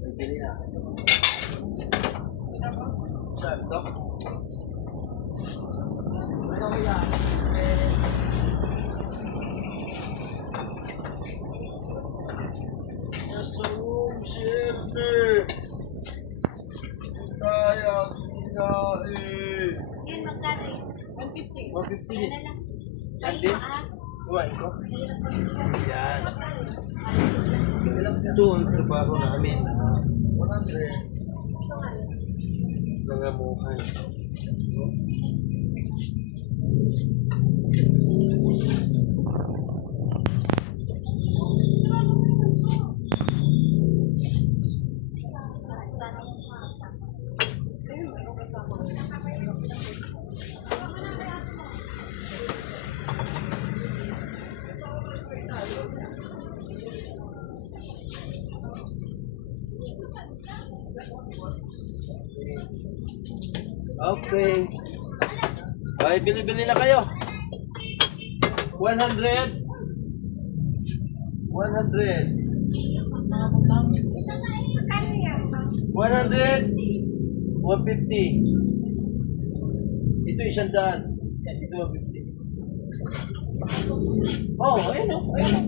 Pwede na. Saan to? Ano yan? Nasa room, siyempre. Kaya kinain. Yun, magkano yun? 150. 150. Ano na lang? Yan din? Kumain ko? Yan. Ito ang trabaho namin. 100. Nangamuhan. Okay. Ay, bili-bili na kayo. 100. 100. 100. 150. Ito 100. Ito 150. Oh, ayun o. Ayun o.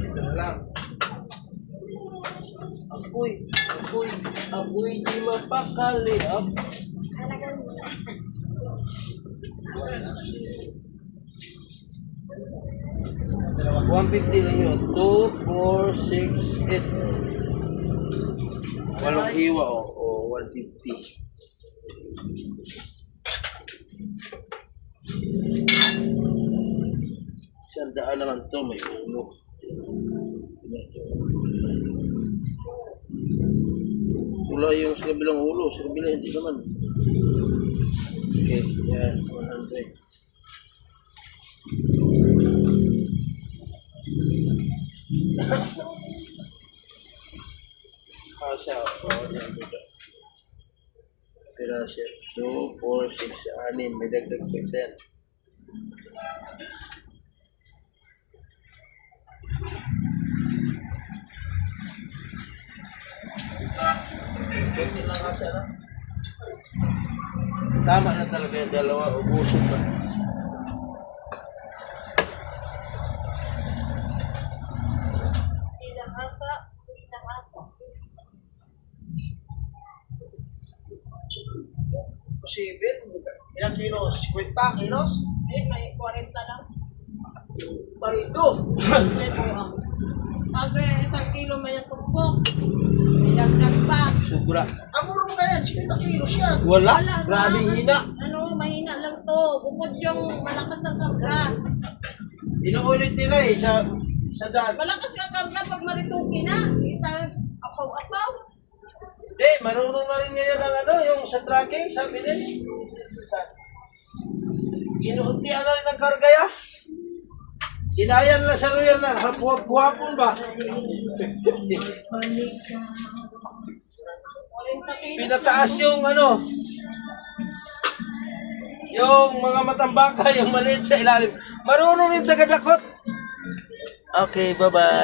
Ito na lang. Apoy di mapakali. $150 lang yun. 2, 4, 6, 8. Walong hiwa o 150. $100 naman to, may ulo. Wala yung sa kabilang ulo, sa kabilang hindi naman. Okay, yan, 100. Kasya, yan dito. Pirasya, 2, 4, 6, 6, may dagdag pa isa yan. Pwede lang kasya na. Tama na talaga yung dalawa, ubusin ba? Posible, ilang kilos? 50 kilos? May 40 lang. Paldo! Pag 1 kilo may tupok, dagdag pa. Sobra. Amuro mo kaya, 50 kilos yan. Wala? Wala na. Grabing hina. Ano, mahina lang to. Bukod yung malakas ang karga. Inuulit nila eh, sa daan. Malakas ang karga pag marituki na. Kita, apaw-apaw. Hindi, marunong na rin ngayon ang ano, yung sa tracking, sabi din. Inuuntian na rin ang karga ya. Inayan na sa royan na, buhapon ba? Pinataas yung ano, yung mga matambaka, yung maliit sa ilalim. Marunong rin taga-dakot. Okay, bye-bye.